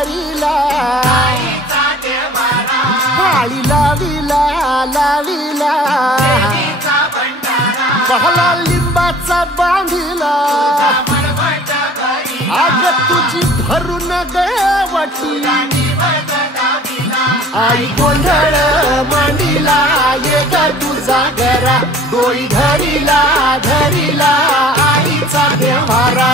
पंढरीला माळी लाविला लाविला पहला लिंबाचा बांधिला आग तुझी भरून गवटी आई गोंधळ मांडीला ये ग तुझा घरा डोई धरीला धरीला आईचा देवारा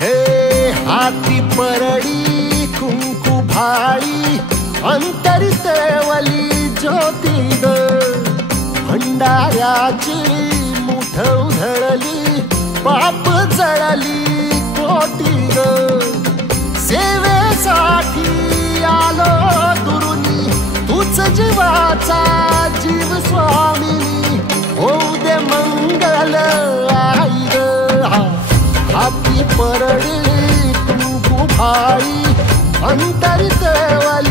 हे हाती परडी कुंकू भाळी अंतरी तळवली ज्योती ग भंडाऱ्याची मुठ उधळली पाप जळली कोटी ग सेवेसाठी आलो दुरुनी तूच जीवाचा जीव स्वामिनी होऊ दे मंगल आई ग हाती परडी कुंकू भाळी अंतरी तळवली